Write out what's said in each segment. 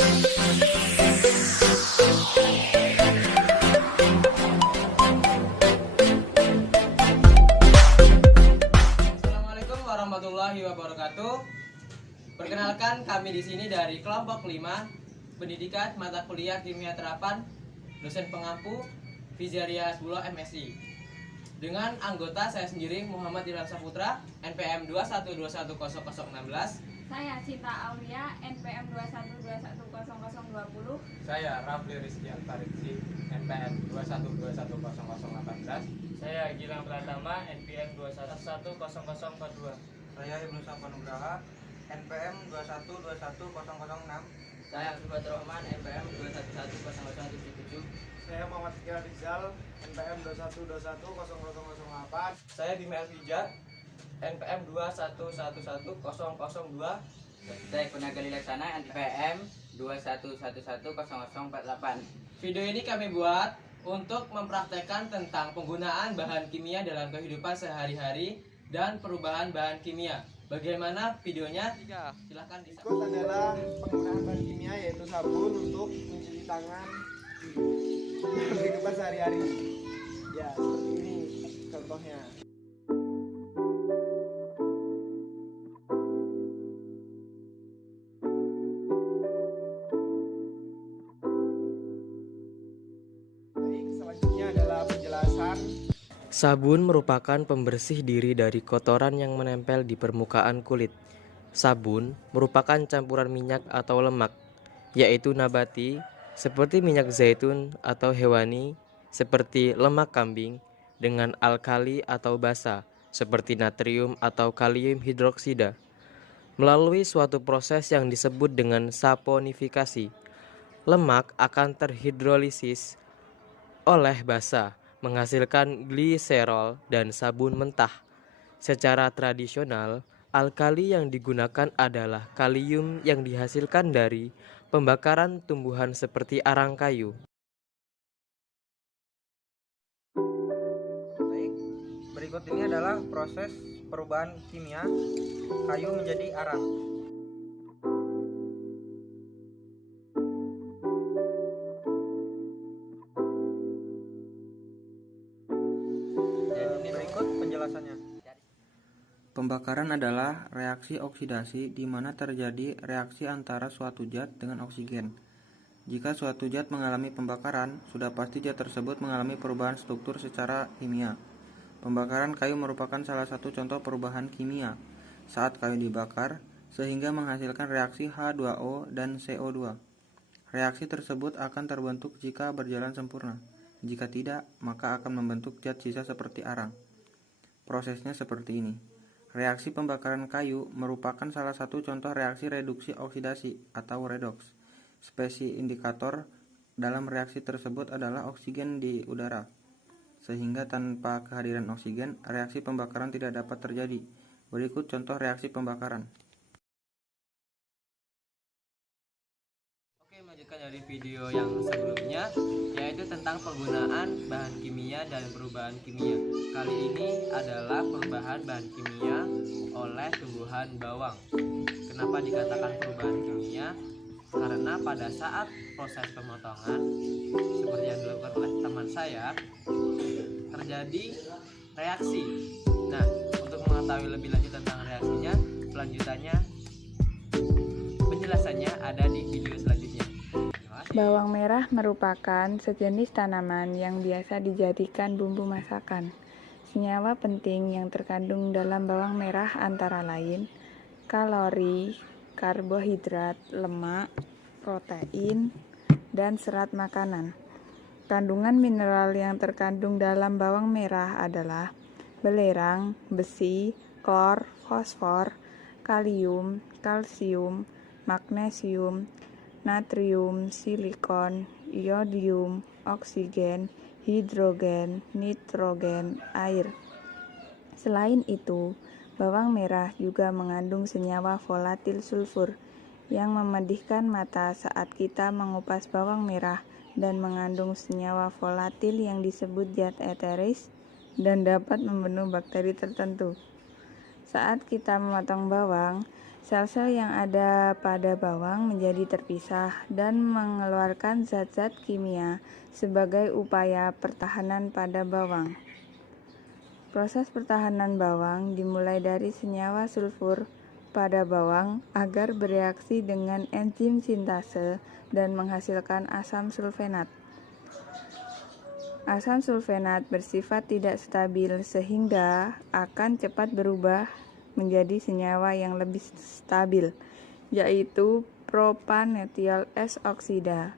Assalamualaikum warahmatullahi wabarakatuh. Perkenalkan, kami di sini dari kelompok 5 Pendidikan Mata Kuliah Kimia Terapan, dosen pengampu Fizaria Hasbullah MSI. Dengan anggota saya sendiri Muhammad Ilham Saputra, NPM 2121016. Saya Cinta Aulia, NPM 2121020. Saya Rafli Rizky Antariksi, NPM 2121018. Saya Gilang Pratama, NPM 2110042. Saya Ibnu Sapanugraha, NPM 2121006. Saya Abdul Rahman, NPM 2110077. Saya Muhammad Fikar Rizal, NPM 2121008. Saya Bima Elvija, NPM 2111002. Saya Kunagali Laksana, NPM 2111048. Video ini kami buat untuk mempraktekkan tentang penggunaan bahan kimia dalam kehidupan sehari-hari dan perubahan bahan kimia. Bagaimana videonya? Silahkan Berikut adalah penggunaan bahan kimia yaitu sabun untuk mencuci tangan dalam kehidupan sehari-hari. Ya, seperti ini contohnya. Baik, selanjutnya adalah penjelasan. Sabun merupakan pembersih diri dari kotoran yang menempel di permukaan kulit. Sabun merupakan campuran minyak atau lemak, yaitu nabati seperti minyak zaitun atau hewani seperti lemak kambing, dengan alkali atau basa seperti natrium atau kalium hidroksida. Melalui suatu proses yang disebut dengan saponifikasi, lemak akan terhidrolisis oleh basa, menghasilkan gliserol dan sabun mentah. Secara tradisional, alkali yang digunakan adalah kalium yang dihasilkan dari pembakaran tumbuhan seperti arang kayu. Baik, berikut ini adalah proses perubahan kimia kayu menjadi arang. Berikut penjelasannya. Pembakaran adalah reaksi oksidasi di mana terjadi reaksi antara suatu zat dengan oksigen. Jika suatu zat mengalami pembakaran, sudah pasti zat tersebut mengalami perubahan struktur secara kimia. Pembakaran kayu merupakan salah satu contoh perubahan kimia saat kayu dibakar, sehingga menghasilkan reaksi H2O dan CO2. Reaksi tersebut akan terbentuk jika berjalan sempurna. Jika tidak, maka akan membentuk zat sisa seperti arang. Prosesnya seperti ini. Reaksi pembakaran kayu merupakan salah satu contoh reaksi reduksi oksidasi atau redoks. Spesies indikator dalam reaksi tersebut adalah oksigen di udara, sehingga tanpa kehadiran oksigen, reaksi pembakaran tidak dapat terjadi. Berikut contoh reaksi pembakaran. Oke, melanjutkan dari video yang sebelumnya, yaitu tentang penggunaan bahan kimia dan perubahan kimia. Kali ini adalah perubahan bahan kimia oleh tumbuhan bawang. Kenapa dikatakan perubahan kimia? Karena pada saat proses pemotongan, seperti yang dilakukan oleh teman saya, terjadi reaksi. Nah, untuk mengetahui lebih lanjut tentang reaksinya, selanjutnya penjelasannya ada di video selanjutnya. Bawang merah merupakan sejenis tanaman yang biasa dijadikan bumbu masakan. Senyawa penting yang terkandung dalam bawang merah antara lain kalori, karbohidrat, lemak, protein, dan serat makanan. Kandungan mineral yang terkandung dalam bawang merah adalah belerang, besi, klor, fosfor, kalium, kalsium, magnesium, natrium, silikon, iodium, oksigen, hidrogen, nitrogen, air. Selain itu, bawang merah juga mengandung senyawa volatil sulfur yang memedihkan mata saat kita mengupas bawang merah dan mengandung senyawa volatil yang disebut zat eteris dan dapat membunuh bakteri tertentu. Saat kita memotong bawang, Sel-sel yang ada pada bawang menjadi terpisah dan mengeluarkan zat-zat kimia sebagai upaya pertahanan pada bawang. Proses pertahanan bawang dimulai dari senyawa sulfur pada bawang agar bereaksi dengan enzim sintase dan menghasilkan asam sulfenat. Asam sulfenat bersifat tidak stabil sehingga akan cepat berubah menjadi senyawa yang lebih stabil, yaitu propanetiol S oksida.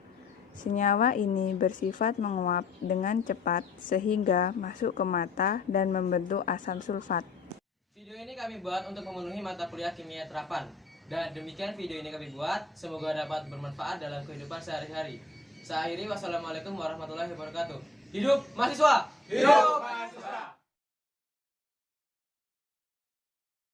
Senyawa ini bersifat menguap dengan cepat sehingga masuk ke mata dan membentuk asam sulfat. Video ini kami buat untuk memenuhi mata kuliah kimia terapan. Dan demikian video ini kami buat, semoga dapat bermanfaat dalam kehidupan sehari-hari. Saya akhiri, wassalamualaikum warahmatullahi wabarakatuh. Hidup mahasiswa! Hidup mahasiswa!